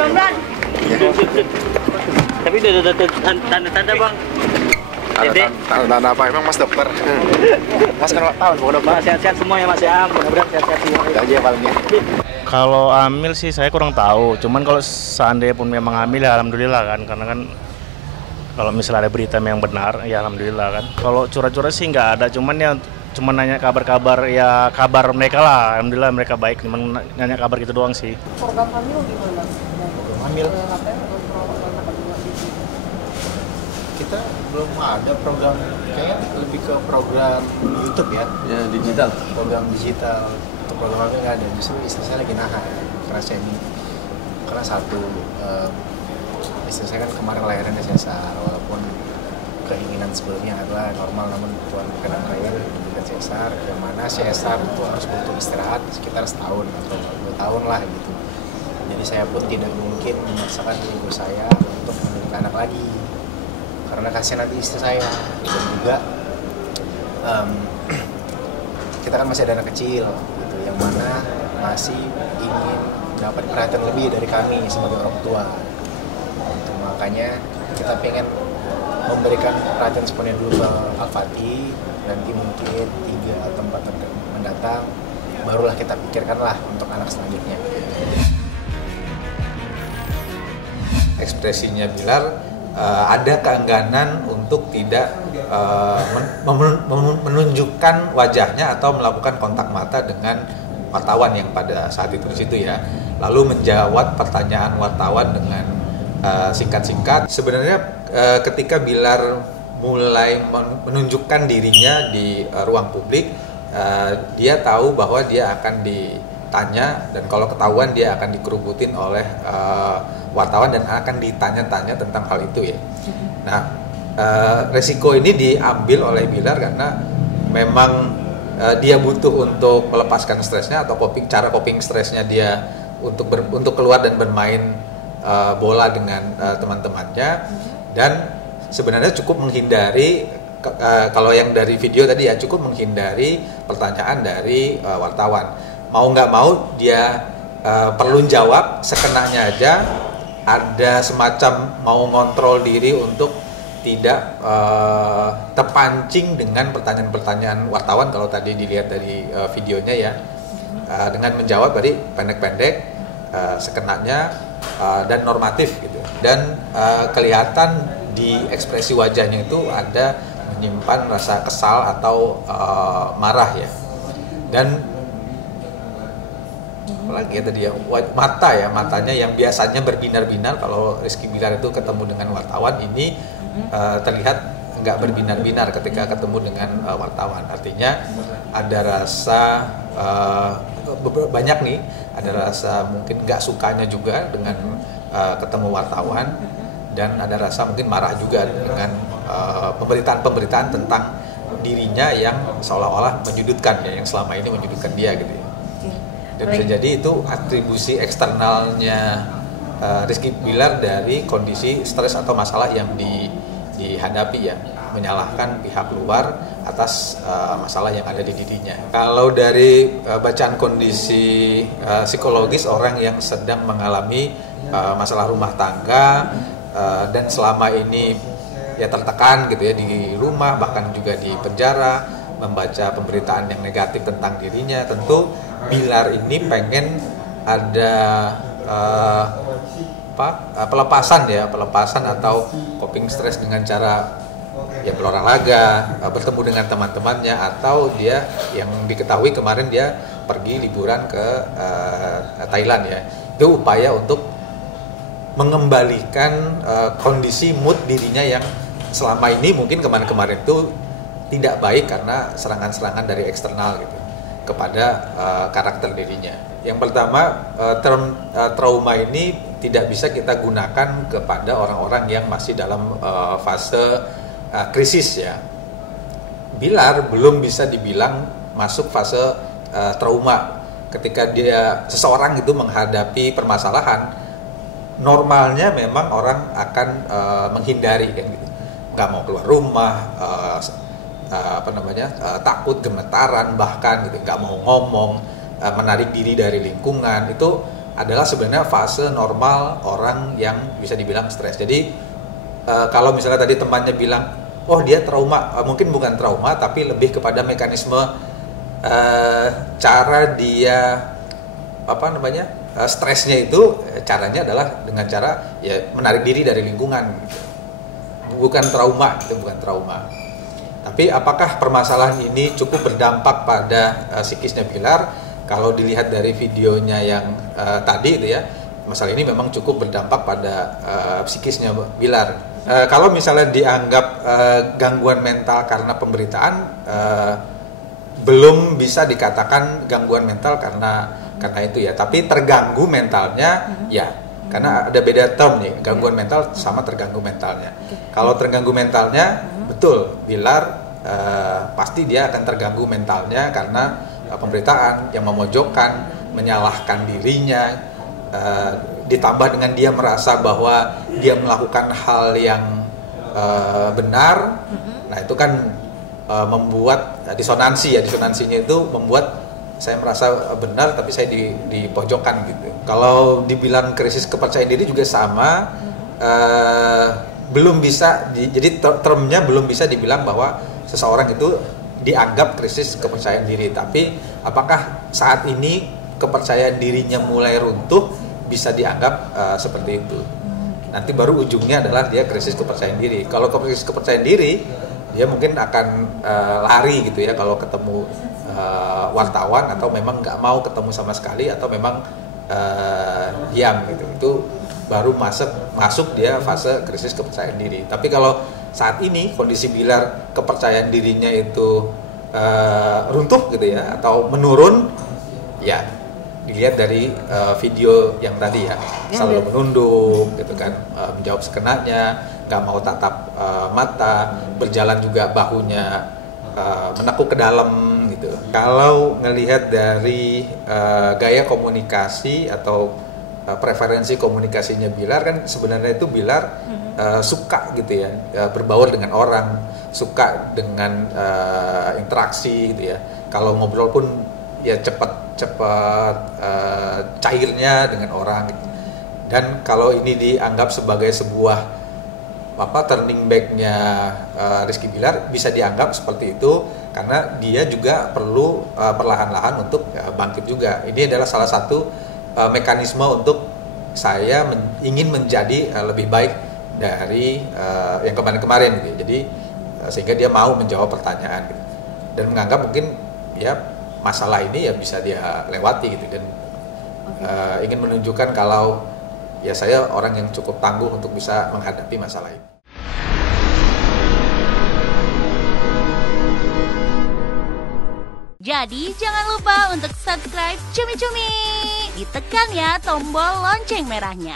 Pelan-pelan. Tapi udah ada tanda-tanda bang. Tanda apa emang Mas dokter? Mas kan ulang tahun, bukan dokter. Sehat-sehat semua ya Mas ya. Mudah-mudahan sehat-sehat semua. Itu aja palingnya. Kalau hamil sih saya kurang tahu. Cuman kalau seandainya pun memang hamil ya alhamdulillah kan. Karena kan kalau misalnya ada berita yang benar ya alhamdulillah kan. Kalau curhat-curhat sih nggak ada. Cuman nanya kabar-kabar ya kabar mereka lah. Alhamdulillah mereka baik. Cuman nanya kabar gitu doang sih. Program hamil gimana? Hamil. Kita belum ada program, kayaknya lebih ke program YouTube ya. Ya, digital. Program digital. Untuk program hamil nggak ada. Justru istri saya lagi nahan. Karena satu, istri saya kan kemarin lahirannya sesar, walaupun keinginan sebelumnya adalah normal, namun Tuhan berkenan lahir dengan sesar, yang mana sesar itu harus butuh istirahat sekitar setahun atau 2 tahun lah gitu. Jadi saya pun tidak mungkin memaksakan ibu saya untuk memiliki anak lagi, karena kasihan nanti istri saya. Dan juga kita kan masih ada anak kecil gitu, yang mana masih ingin dapat perhatian lebih dari kami sebagai orang tua. Gitu. Makanya kita pengen memberikan perhatian sepenuhnya dulu ke Al-Fatih, nanti mungkin 3 atau 4 tahun mendatang barulah kita pikirkanlah untuk anak selanjutnya. Ekspresinya Bilar ada keengganan untuk tidak menunjukkan wajahnya atau melakukan kontak mata dengan wartawan yang pada saat itu di situ ya, lalu menjawab pertanyaan wartawan dengan singkat-singkat. Sebenarnya ketika Bilar mulai menunjukkan dirinya di ruang publik, dia tahu bahwa dia akan ditanya, dan kalau ketahuan dia akan dikerubutin oleh wartawan dan akan ditanya-tanya tentang hal itu ya. Nah, resiko ini diambil oleh Bilar karena memang dia butuh untuk melepaskan stresnya, atau cara coping stresnya dia untuk keluar dan bermain bola dengan teman-temannya. Dan sebenarnya cukup menghindari, kalau yang dari video tadi ya, cukup menghindari pertanyaan dari wartawan. Mau nggak mau dia perlu jawab sekenanya aja. Ada semacam mau ngontrol diri untuk tidak terpancing dengan pertanyaan-pertanyaan wartawan, kalau tadi dilihat dari videonya ya, dengan menjawab tadi pendek-pendek, sekenanya dan normatif gitu. Dan kelihatan di ekspresi wajahnya itu ada menyimpan rasa kesal atau marah ya. Dan apalagi ya tadi ya, matanya yang biasanya berbinar-binar, kalau Rizky Bilar itu ketemu dengan wartawan, ini terlihat nggak berbinar-binar ketika ketemu dengan wartawan. Artinya ada rasa banyak nih, ada rasa mungkin nggak sukanya juga dengan ketemu wartawan, dan ada rasa mungkin marah juga dengan pemberitaan-pemberitaan tentang dirinya yang seolah-olah menyudutkan ya, yang selama ini menyudutkan dia gitu ya. Dan bisa jadi itu atribusi eksternalnya Rizky Bilar dari kondisi stres atau masalah yang dihadapi ya, menyalahkan pihak luar atas masalah yang ada di dirinya. Kalau dari bacaan kondisi psikologis orang yang sedang mengalami masalah rumah tangga dan selama ini ya tertekan gitu ya di rumah, bahkan juga di penjara, membaca pemberitaan yang negatif tentang dirinya, tentu Bilar ini pengen ada pelepasan atau coping stres dengan cara ya berolahraga, bertemu dengan teman-temannya, atau dia yang diketahui kemarin dia pergi liburan ke Thailand ya. Itu upaya untuk mengembalikan kondisi mood dirinya yang selama ini mungkin kemarin-kemarin itu tidak baik karena serangan-serangan dari eksternal gitu kepada karakter dirinya. Yang pertama, term trauma ini tidak bisa kita gunakan kepada orang-orang yang masih dalam fase krisis ya. Bilar belum bisa dibilang masuk fase trauma. Ketika seseorang itu menghadapi permasalahan, normalnya memang orang akan menghindari kan gitu. Nggak mau keluar rumah, takut, gemetaran, bahkan gitu, nggak mau ngomong, menarik diri dari lingkungan. Itu adalah sebenarnya fase normal orang yang bisa dibilang stres. Jadi kalau misalnya tadi temannya bilang, oh dia trauma, mungkin bukan trauma, tapi lebih kepada mekanisme cara dia stresnya itu, caranya adalah dengan cara ya menarik diri dari lingkungan. Bukan trauma, itu bukan trauma. Tapi apakah permasalahan ini cukup berdampak pada psikisnya Bilar? Kalau dilihat dari videonya yang tadi itu ya, masalah ini memang cukup berdampak pada psikisnya Bilar. Kalau misalnya dianggap gangguan mental karena pemberitaan, belum bisa dikatakan gangguan mental karena itu ya. Tapi terganggu mentalnya ya, karena ada beda term nih, gangguan mental sama terganggu mentalnya. Kalau terganggu mentalnya, betul, Bilar pasti dia akan terganggu mentalnya karena pemberitaan yang memojokkan, menyalahkan dirinya, ditambah dengan dia merasa bahwa dia melakukan hal yang benar. Nah itu kan membuat disonansi ya, disonansinya itu membuat saya merasa benar tapi saya dipojokkan gitu. Kalau dibilang krisis kepercayaan diri juga sama, belum bisa jadi termnya belum bisa dibilang bahwa seseorang itu dianggap krisis kepercayaan diri. Tapi apakah saat ini kepercayaan dirinya mulai runtuh, bisa dianggap seperti itu. Nanti baru ujungnya adalah dia krisis kepercayaan diri. Kalau krisis kepercayaan diri, dia mungkin akan lari gitu ya kalau ketemu wartawan, atau memang nggak mau ketemu sama sekali, atau memang diam gitu. Itu baru masuk dia fase krisis kepercayaan diri. Tapi kalau saat ini kondisi Bilar kepercayaan dirinya itu runtuh gitu ya, atau menurun, ya dilihat dari video yang tadi ya, selalu menunduk gitu kan, menjawab sekenanya, nggak mau tatap mata, berjalan juga bahunya menekuk ke dalam gitu. Kalau ngelihat dari gaya komunikasi atau preferensi komunikasinya Bilar, kan sebenarnya itu Bilar suka gitu ya, berbaur dengan orang, suka dengan interaksi gitu ya. Kalau ngobrol pun ya cepat cairnya dengan orang gitu. Dan kalau ini dianggap sebagai sebuah turning back-nya Rizky Bilar, bisa dianggap seperti itu karena dia juga perlu perlahan-lahan untuk bangkit juga. Ini adalah salah satu mekanisme untuk saya ingin menjadi lebih baik dari yang kemarin-kemarin gitu. Jadi sehingga dia mau menjawab pertanyaan gitu. Dan menganggap mungkin ya masalah ini ya bisa dia lewati gitu, dan ingin menunjukkan kalau ya saya orang yang cukup tangguh untuk bisa menghadapi masalah ini. Jadi jangan lupa untuk subscribe Cumi Cumi. Ditekan ya tombol lonceng merahnya.